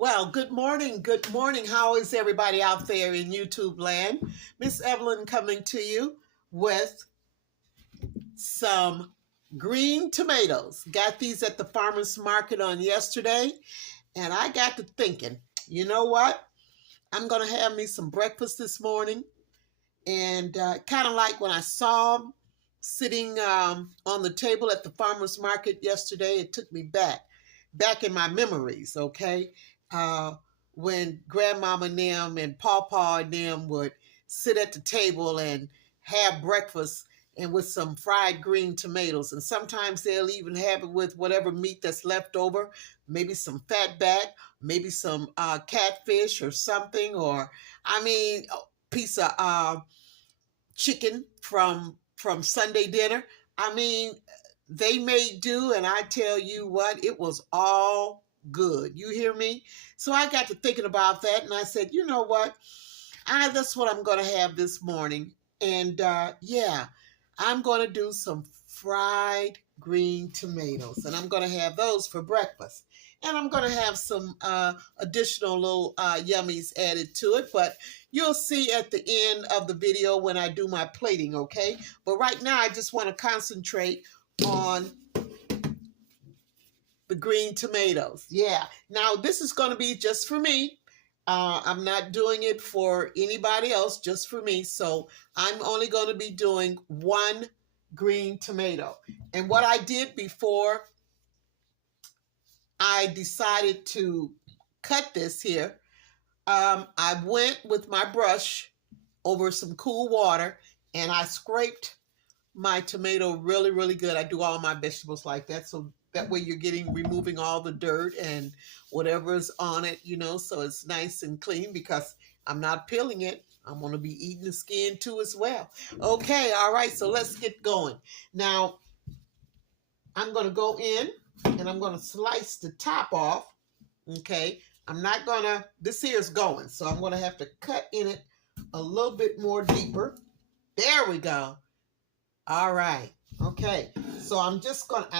Well, good morning. Good morning. How is everybody out there in YouTube land? Miss Evelyn coming to you with some green tomatoes. Got these at the farmer's market on yesterday, and I got to thinking, you know what? I'm going to have me some breakfast this morning. And kind of like when I saw them sitting on the table at the farmer's market yesterday, it took me back in my memories, okay? Uh, when grandmama and them and pawpaw and them would sit at the table and have breakfast and with some fried green tomatoes. And sometimes they'll even have it with whatever meat that's left over, maybe some fat back, maybe some catfish or something, or I mean, a piece of chicken from Sunday dinner. I mean, they made do, and I tell you what, it was all good. You hear me? So I got to thinking about that, and I said, you know what? That's what I'm going to have this morning. And yeah, I'm going to do some fried green tomatoes, and I'm going to have those for breakfast. And I'm going to have some additional little yummies added to it, but you'll see at the end of the video when I do my plating, okay? But right now, I just want to concentrate on the green tomatoes. Yeah. Now, this is going to be just for me. I'm not doing it for anybody else, just for me. So I'm only going to be doing one green tomato. And what I did before I decided to cut this here, I went with my brush over some cool water and I scraped my tomato really, really good. I do all my vegetables like that. So that way you're removing all the dirt and whatever is on it, so it's nice and clean because I'm not peeling it. I'm going to be eating the skin too as well. Okay. All right. So let's get going. Now, I'm going to go in and I'm going to slice the top off. Okay. I'm not going to, this here is going. So I'm going to have to cut in it a little bit more deeper. There we go. All right. Okay. So I'm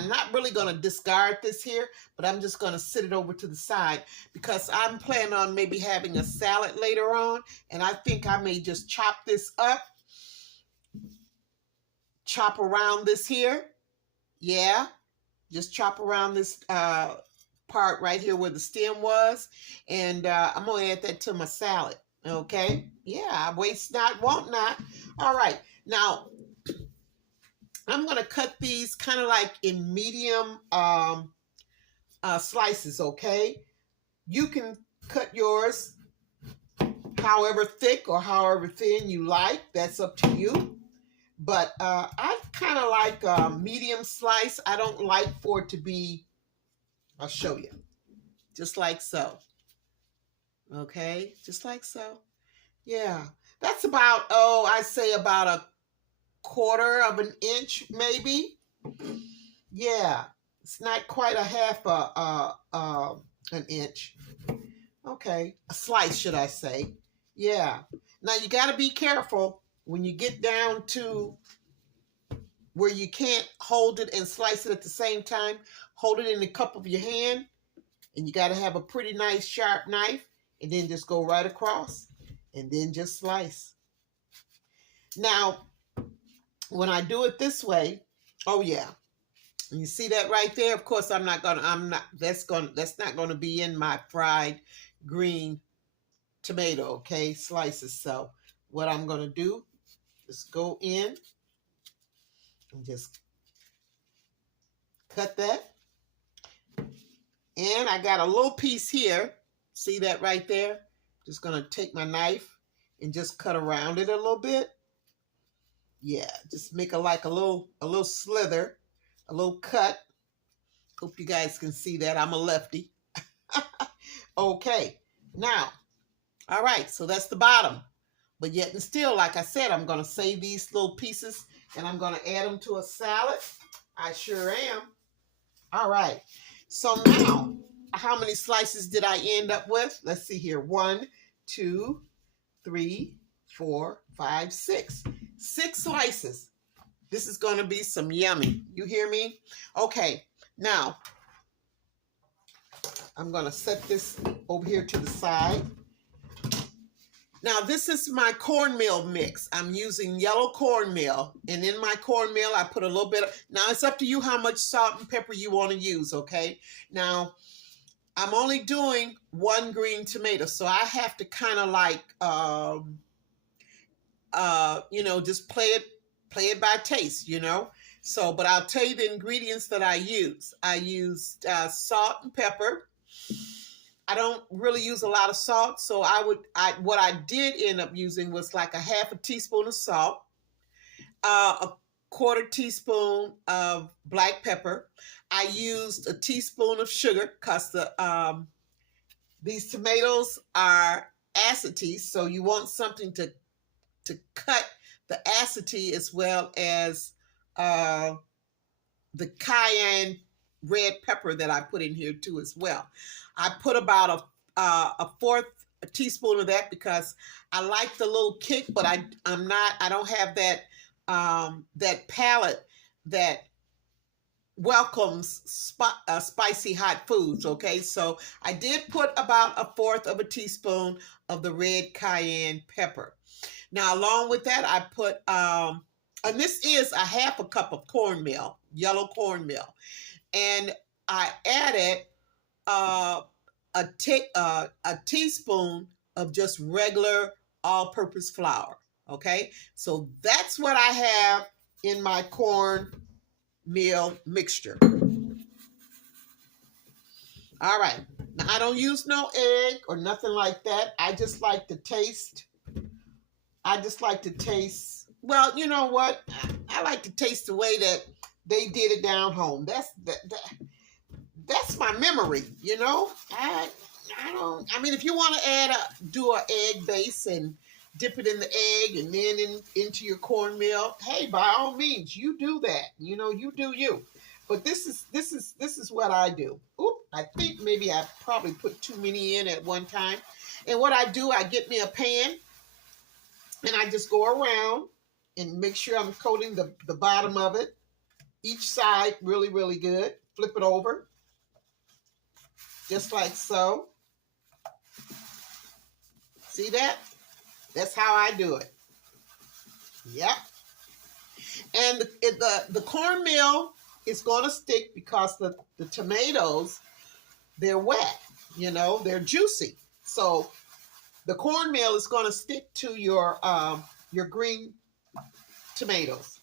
not really going to discard this here, but I'm just going to sit it over to the side because I'm planning on maybe having a salad later on. And I think I may just chop this up, chop around this here. Yeah. Just chop around this part right here where the stem was. And I'm going to add that to my salad. Okay. Yeah. Waste not, want not. All right. Now, I'm going to cut these kind of like in medium slices, okay? You can cut yours however thick or however thin you like. That's up to you. But I kind of like a medium slice. I don't like for it to be, I'll show you, just like so. Okay, just like so. Yeah, that's about, I say about a quarter of an inch maybe. Yeah, it's not quite a half an inch. Okay, a slice, should I say. Yeah. Now you got to be careful when you get down to where you can't hold it and slice it at the same time. Hold it in the cup of your hand, and you got to have a pretty nice sharp knife, and then just go right across and then just slice. Now, when I do it this way, oh yeah, you see that right there? Of course, that's not gonna be in my fried green tomato, okay, slices. So what I'm gonna do is go in and just cut that. And I got a little piece here. See that right there? Just gonna take my knife and just cut around it a little bit. Yeah, just make a little slither, a little cut. Hope you guys can see that. I'm a lefty. Okay, now, all right, so that's the bottom. But yet and still, like I said, I'm going to save these little pieces and I'm going to add them to a salad. I sure am. All right, so now, how many slices did I end up with? Let's see here. 1, 2, 3, 4, 5, 6. 6 slices. This is going to be some yummy. You hear me? Okay, now, I'm going to set this over here to the side. Now, this is my cornmeal mix. I'm using yellow cornmeal. And in my cornmeal, I put a little bit of... Now, it's up to you how much salt and pepper you want to use, okay? Now, I'm only doing 1 green tomato, so I have to kind of like, you know, just play it by taste, you know? So, but I'll tell you the ingredients that I use. I used salt and pepper. I don't really use a lot of salt, so what I did end up using was like a half a teaspoon of salt, a quarter teaspoon of black pepper. I used a teaspoon of sugar because these tomatoes are acidity, so you want something to cut the acidity as well as the cayenne red pepper that I put in here too as well. I put about a fourth a teaspoon of that because I like the little kick, but I don't have that that palate that welcomes spicy hot foods. Okay, so I did put about a fourth of a teaspoon of the red cayenne pepper. Now, along with that, I put and this is a half a cup of cornmeal, yellow cornmeal, and I added a teaspoon of just regular all-purpose flour. Okay, so that's what I have in my cornmeal mixture. All right, now I don't use no egg or nothing like that. I just like to taste. Well, you know what? I like to taste the way that they did it down home. That's my memory, you know. I mean, if you want to do an egg base and dip it in the egg and then into your cornmeal, hey, by all means, you do that. You know, you do you. But this is what I do. Oop, I think maybe I probably put too many in at one time. And what I do, I get me a pan and I just go around and make sure I'm coating the bottom of it, each side really, really good. Flip it over, just like so. See that? That's how I do it. Yep. And the cornmeal is going to stick because the tomatoes, they're wet, you know, they're juicy. So the cornmeal is going to stick to your green tomatoes.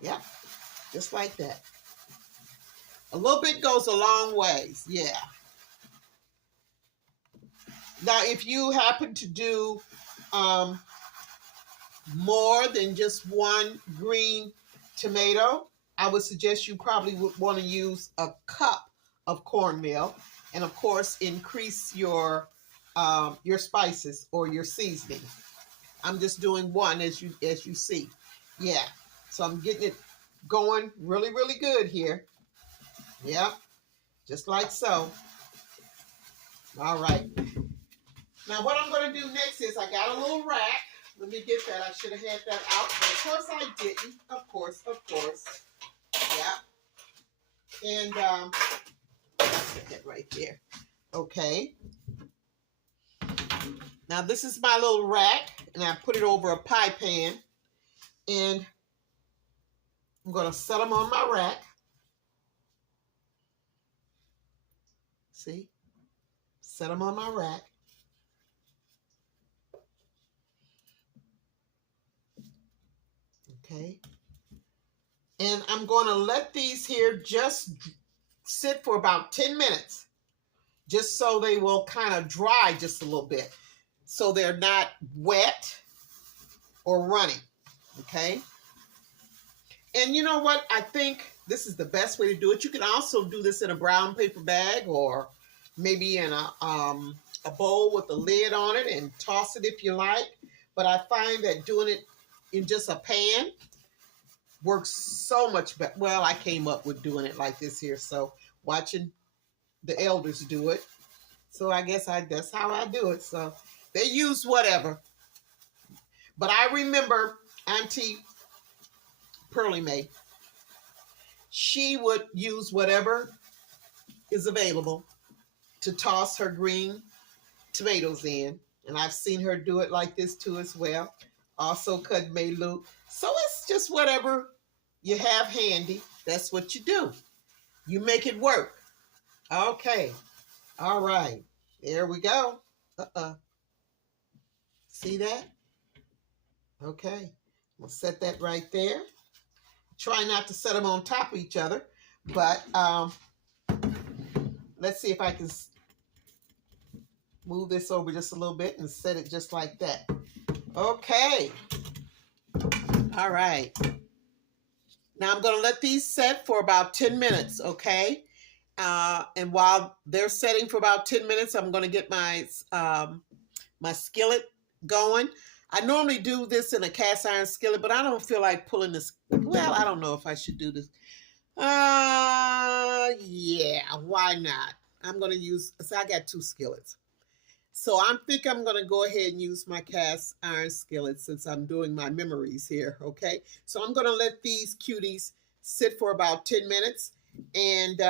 Yeah, just like that. A little bit goes a long ways. Yeah. Now, if you happen to do more than just 1 green tomato, I would suggest you probably would want to use a cup of cornmeal, and of course, increase your spices or your seasoning. I'm just doing 1 as you see. Yeah. So I'm getting it going really, really good here. Yep. Just like so. All right. Now what I'm going to do next is I got a little rack. Let me get that. I should have had that out, but of course I didn't. Of course. Yeah. And put that right there. Okay. Now this is my little rack, and I put it over a pie pan, and I'm going to set them on my rack. See? Set them on my rack. Okay. And I'm going to let these here just sit for about 10 minutes, just so they will kind of dry just a little bit, so they're not wet or running. Okay. And you know what? I think this is the best way to do it. You can also do this in a brown paper bag, or maybe in a bowl with a lid on it, and toss it if you like. But I find that doing it in just a pan works so much better. Well, I came up with doing it like this here, so watching the elders do it. So I guess that's how I do it. So they use whatever. But I remember Auntie Pearlie Mae. She would use whatever is available to toss her green tomatoes in. And I've seen her do it like this too as well. Also cut Maylu. So it's just whatever you have handy. That's what you do. You make it work. Okay. All right. There we go. See that? Okay. We'll set that right there. Try not to set them on top of each other. But let's see if I can move this over just a little bit and set it just like that. Okay. All right. Now I'm going to let these set for about 10 minutes, okay? And while they're setting for about 10 minutes, I'm going to get my my skillet going. I normally do this in a cast iron skillet, but I don't feel like pulling this. Well, I don't know if I should do this. Yeah, why not? I'm going to use, so I got 2 skillets. So I think I'm going to go ahead and use my cast iron skillet since I'm doing my memories here, okay? So I'm going to let these cuties sit for about 10 minutes, and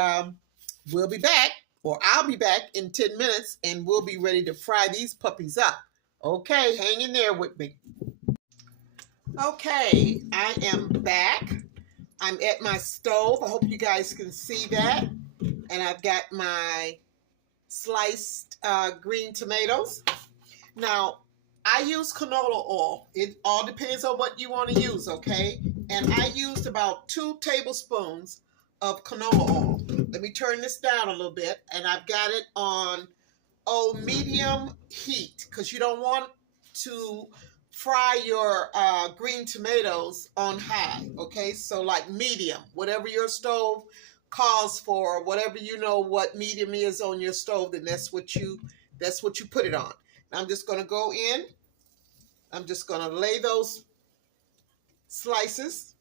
we'll be back, or I'll be back in 10 minutes, and we'll be ready to fry these puppies up. Okay, hang in there with me. Okay, I am back. I'm at my stove. I hope you guys can see that. And I've got my sliced green tomatoes. Now, I use canola oil. It all depends on what you want to use, okay? And I used about 2 tablespoons of canola oil. Let me turn this down a little bit, and I've got it on medium heat because you don't want to fry your green tomatoes on high, okay? So like medium, whatever your stove calls for, whatever you know what medium is on your stove, then that's what you put it on. Now I'm just going to go in. I'm just going to lay those slices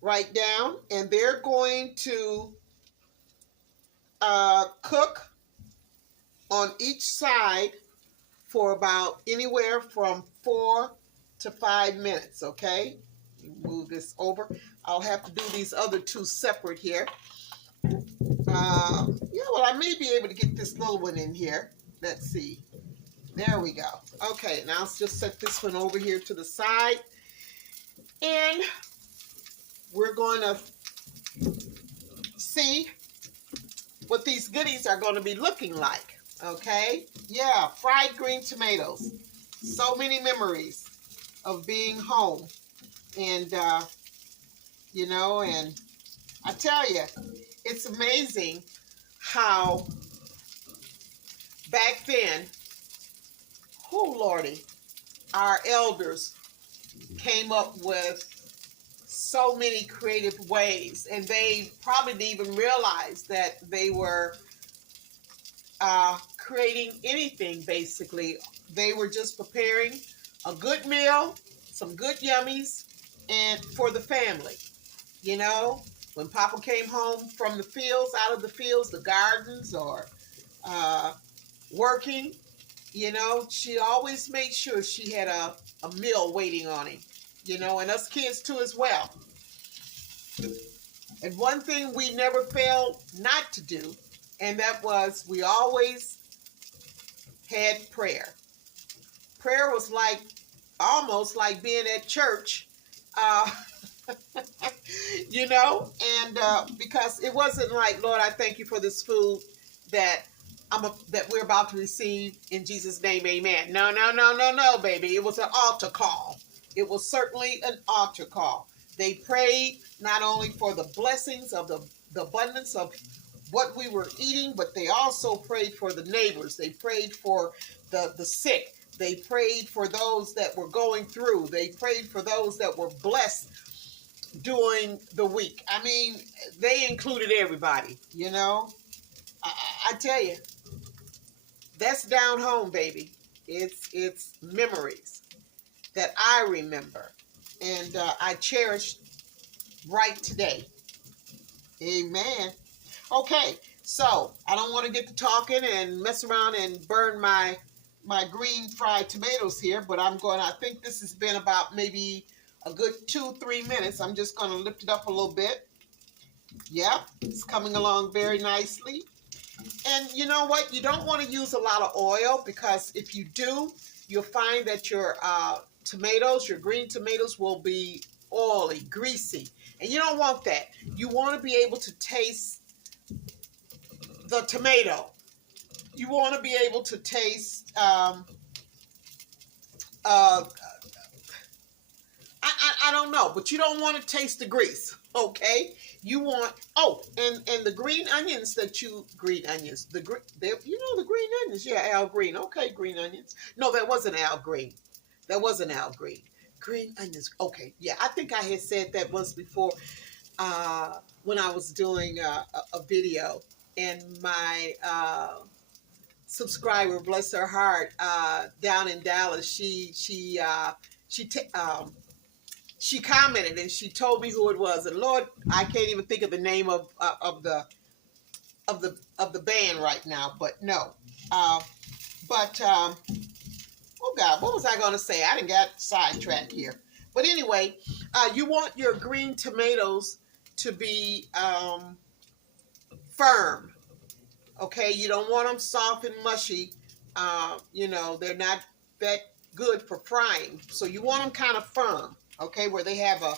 right down, and they're going to cook on each side for about anywhere from 4 to 5 minutes, okay? Move this over. I'll have to do these other 2 separate here. Yeah, well, I may be able to get this little one in here. Let's see. There we go. Okay, now I'll just set this one over here to the side. And we're going to see what these goodies are going to be looking like. Okay? Yeah, fried green tomatoes. So many memories of being home. And, you know, and I tell you, it's amazing how back then, oh Lordy, our elders came up with so many creative ways, and they probably didn't even realize that they were creating anything, basically. They were just preparing a good meal, some good yummies, and for the family. You know, when Papa came home from the fields, out of the fields, the gardens, or working, you know, she always made sure she had a meal waiting on him, you know, and us kids too as well. And one thing we never failed not to do, and that was we always had prayer. Prayer was like, almost like being at church, you know, and because it wasn't like, Lord, I thank you for this food that that we're about to receive in Jesus' name, amen. No, no, no, no, no, baby. It was an altar call. It was certainly an altar call. They prayed not only for the blessings of the abundance of what we were eating, but they also prayed for the neighbors. They prayed for the sick. They prayed for those that were going through. They prayed for those that were blessed during the week. I mean, they included everybody, you know. I tell you, that's down home, baby. It's memories that I remember and I cherish right today. Amen. Okay, so I don't want to get to talking and mess around and burn my green fried tomatoes here, but I think this has been about maybe a good 2-3 minutes. I'm just going to lift it up a little bit Yep, it's coming along very nicely. And you know what? You don't want to use a lot of oil, because if you do, you'll find that your tomatoes, your green tomatoes, will be oily, greasy. And you don't want that. You want to be able to taste the tomato. You want to be able to taste uh, I don't know, but you don't want to taste the grease, okay? You want, oh, and the green onions that you, green onions, the you know, the green onions, yeah, Al Green, okay, green onions. No, that wasn't Al Green. That wasn't Al Green. Green onions, okay, yeah, I think I had said that once before when I was doing a video, and my subscriber, bless her heart, down in Dallas, she she commented and she told me who it was, and Lord, I can't even think of the name of the band right now. But no, uh, but oh God, what was I going to say? I didn't got sidetracked here. But anyway, you want your green tomatoes to be firm. Okay, you don't want them soft and mushy. You know, they're not that good for frying. So you want them kind of firm, okay, where they have a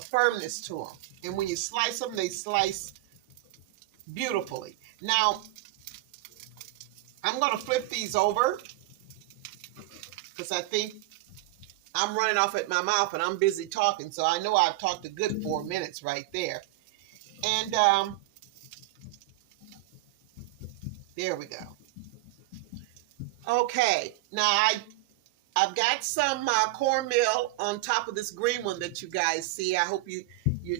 firmness to them. And when you slice them, they slice beautifully. Now, I'm going to flip these over because I think I'm running off at my mouth and I'm busy talking. So I know I've talked a good 4 minutes right there. And there we go. Okay, now I've got some cornmeal on top of this green one that you guys see. I hope you're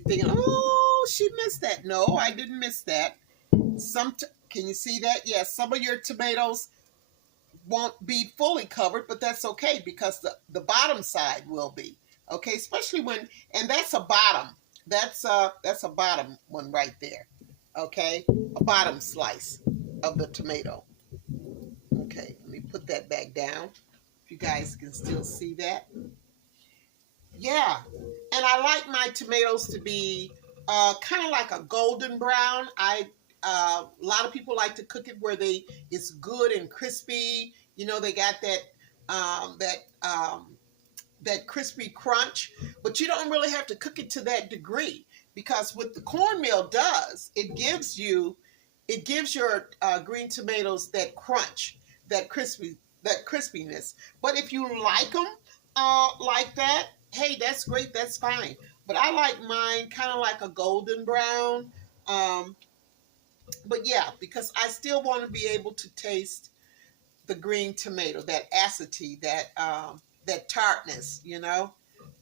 thinking, oh, she missed that. No, I didn't miss that. Can you see that? Yes, some of your tomatoes won't be fully covered, but that's okay because the bottom side will be. Okay, especially when, and that's a bottom. That's a bottom one right there. Okay, a bottom slice of the tomato. Okay, let me put that back down. If you guys can still see that. Yeah, and I like my tomatoes to be kind of like a golden brown. A lot of people like to cook it where it's good and crispy. You know, they got that crispy crunch, but you don't really have to cook it to that degree, because what the cornmeal does, it gives your green tomatoes that crunch, that crispiness. But if you like them like that, hey, that's great, that's fine. But I like mine kind of like a golden brown. Um, but yeah, because I still want to be able to taste the green tomato, that acidity, that tartness, you know.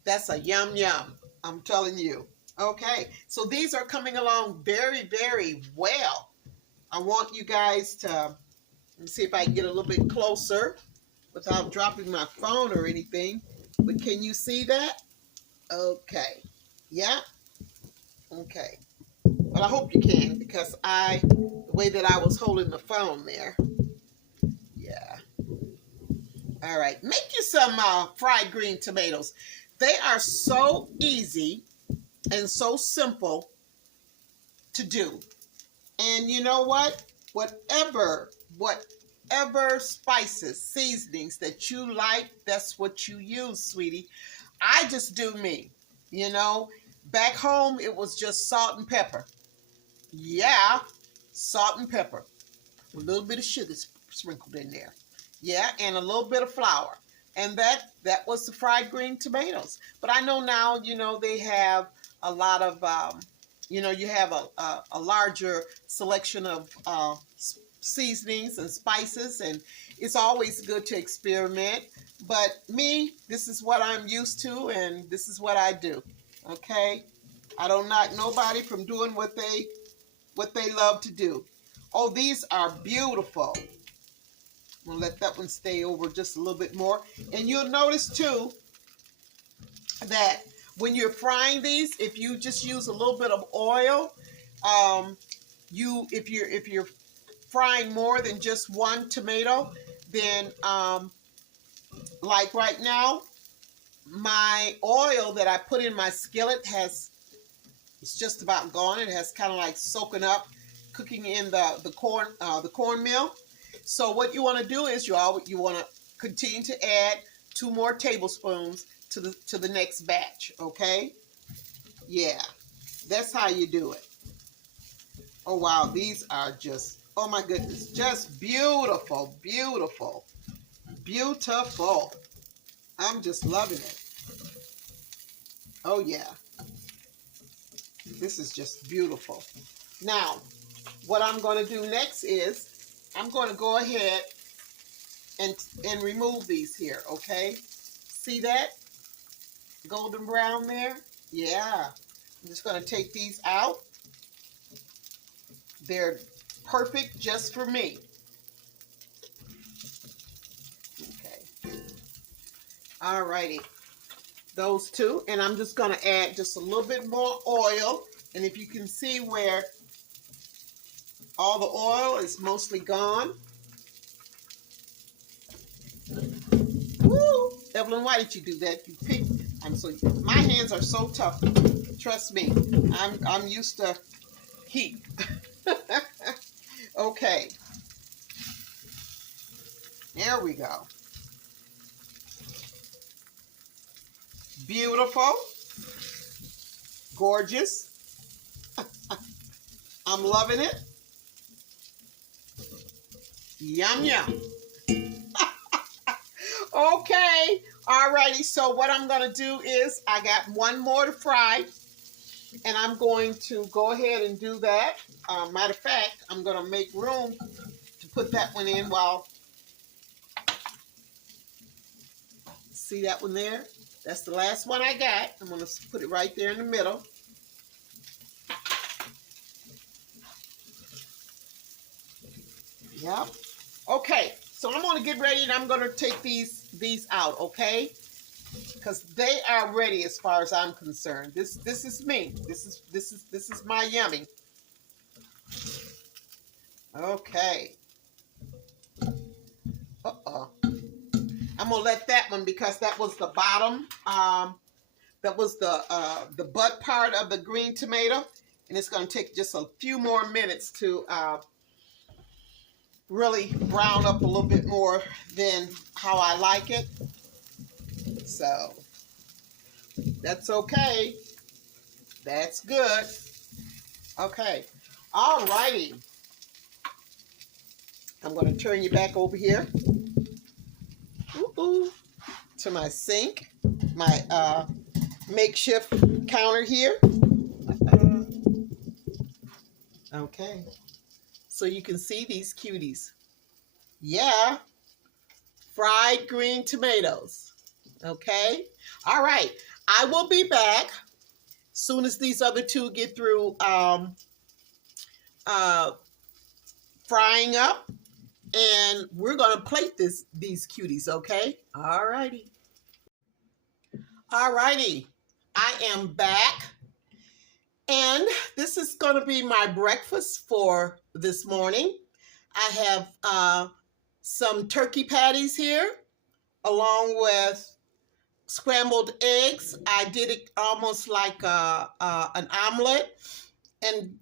That's a yum yum, I'm telling you. Okay, so these are coming along very, very well. I want you guys to, let me see if I can get a little bit closer without dropping my phone or anything. But can you see that? Okay. Yeah? Okay. Well, I hope you can, because the way that I was holding the phone there. Yeah. All right. Make you some fried green tomatoes. They are so easy and so simple to do. And you know what? Whatever spices, seasonings that you like, that's what you use, sweetie. I just do me. You know, back home it was just salt and pepper. Yeah, salt and pepper. A little bit of sugar sprinkled in there. Yeah, and a little bit of flour. And that was the fried green tomatoes. But I know now, you know, they have a lot of, you know, you have a larger selection of seasonings and spices, and it's always good to experiment. But me, this is what I'm used to, and this is what I do. Okay? I don't knock nobody from doing what they love to do. Oh, these are beautiful. I'm going to let that one stay over just a little bit more. And you'll notice too that when you're frying these, if you just use a little bit of oil, if you're frying more than just one tomato, then like right now, my oil that I put in my skillet has It's just about gone. It has kind of like soaking up, cooking in the cornmeal. So what you want to do is you want to continue to add 2 more tablespoons to the next batch. Okay. Yeah, that's how you do it. Oh wow, these are just, oh my goodness, just beautiful, beautiful, beautiful. I'm just loving it. Oh yeah, this is just beautiful. Now, what I'm going to do next is I'm going to go ahead and remove these here, okay? See that? Golden brown there? Yeah. I'm just going to take these out. They're perfect just for me. Okay. Alrighty. Those 2. And I'm just going to add just a little bit more oil. And if you can see where all the oil is mostly gone. Woo! Evelyn, why did you do that? You picked. My hands are so tough. Trust me. I'm used to heat. Okay. There we go. Beautiful. Gorgeous. I'm loving it. Yum, yum. Okay. Alrighty. So what I'm going to do is I got 1 more to fry. And I'm going to go ahead and do that. Matter of fact, I'm going to make room to put that one in while... See that one there? That's the last one I got. I'm going to put it right there in the middle. Yep. Okay, so I'm going to get ready and I'm going to take these out, okay? Because they are ready as far as I'm concerned. This is me. This is my yummy. Okay. Uh-oh. I'm gonna let that one because that was the bottom. That was the butt part of the green tomato, and it's gonna take just a few more minutes to really brown up a little bit more than how I like it. So that's okay. That's good. Okay. All righty. I'm gonna turn you back over here. Ooh, to my sink, my makeshift counter here. Okay, so you can see these cuties. Yeah, fried green tomatoes. Okay, all right. I will be back soon as these other 2 get through frying up, and we're gonna plate these cuties. Okay, all righty. All righty, I am back. And this is going to be my breakfast for this morning. I have some turkey patties here, along with scrambled eggs. I did it almost like an omelet. And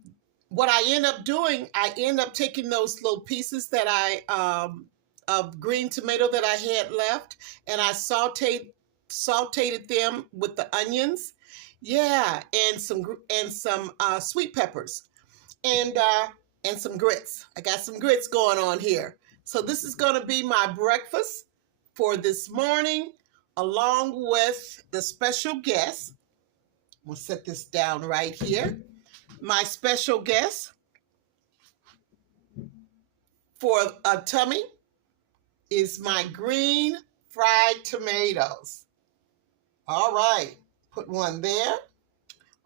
what I end up doing, I end up taking those little pieces that of green tomato that I had left, and I sauteed them with the onions. Yeah, and some sweet peppers, and some grits. I got some grits going on here. So this is going to be my breakfast for this morning, along with the special guest. We'll set this down right here. My special guest for a tummy is my green fried tomatoes. All right, put one there.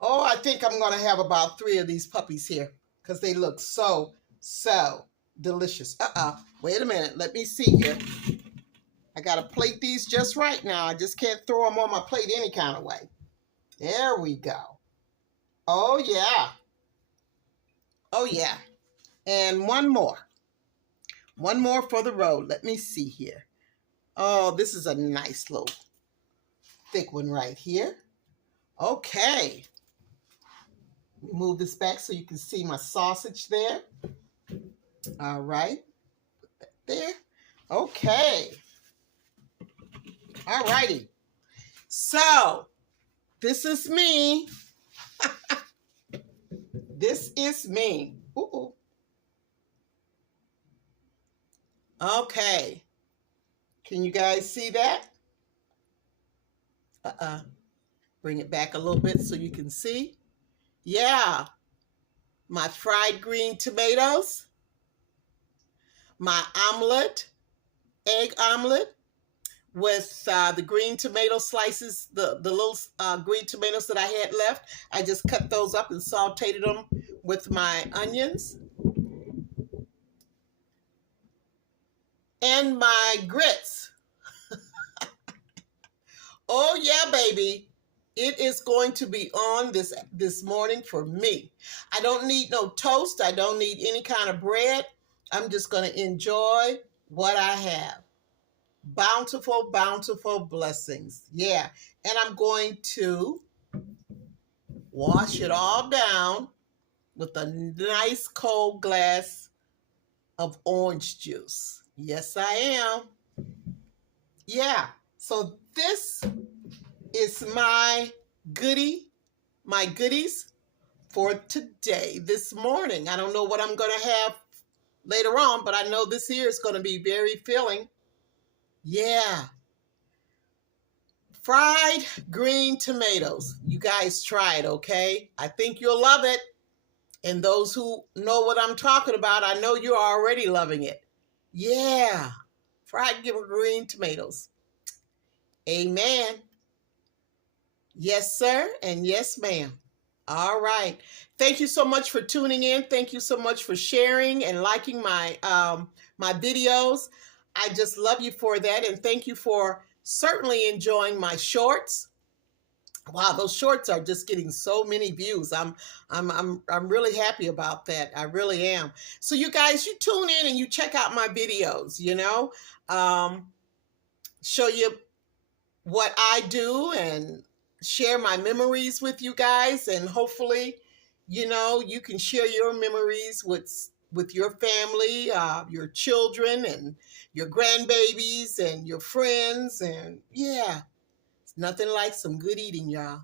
Oh, I think I'm going to have about 3 of these puppies here because they look so delicious. Wait a minute. Let me see here. I got to plate these just right now. I just can't throw them on my plate any kind of way. There we go. Oh, yeah. Oh, yeah. And one more. One more for the road. Let me see here. Oh, this is a nice little thick one right here. Okay. Move this back so you can see my sausage there. All right. There. Okay. All righty. So, this is me. This is me. Ooh. Okay. Can you guys see that? Bring it back a little bit so you can see. Yeah. My fried green tomatoes. My omelet, egg omelet with the green tomato slices, the little green tomatoes that I had left. I just cut those up and sauteed them with my onions. And my grits. Oh yeah, baby. It is going to be on this morning for me. I don't need no toast. I don't need any kind of bread. I'm just going to enjoy what I have. Bountiful, bountiful blessings. Yeah. And I'm going to wash it all down with a nice cold glass of orange juice. Yes, I am. Yeah. So this is my goodies for today, this morning. I don't know what I'm going to have later on, but I know this here is going to be very filling. Yeah. Fried green tomatoes. You guys try it, okay? I think you'll love it. And those who know what I'm talking about, I know you're already loving it. Yeah. Fried green tomatoes. Amen. Yes, sir, and yes, ma'am. All right. Thank you so much for tuning in. Thank you so much for sharing and liking my my videos. I just love you for that, and thank you for certainly enjoying my shorts. Wow, those shorts are just getting so many views. I'm really happy about that. I really am. So you guys, you tune in and you check out my videos, you know. Show you what I do and share my memories with you guys, and hopefully, you know, you can share your memories with your family, your children and your grandbabies and your friends. And yeah, it's nothing like some good eating, y'all.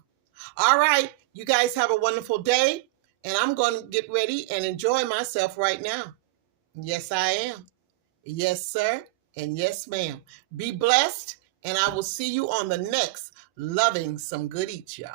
All right, you guys have a wonderful day, and I'm going to get ready and enjoy myself right now. Yes, I am. Yes, sir. And yes, ma'am. Be blessed, and I will see you on the next Loving Some Good Eats, y'all.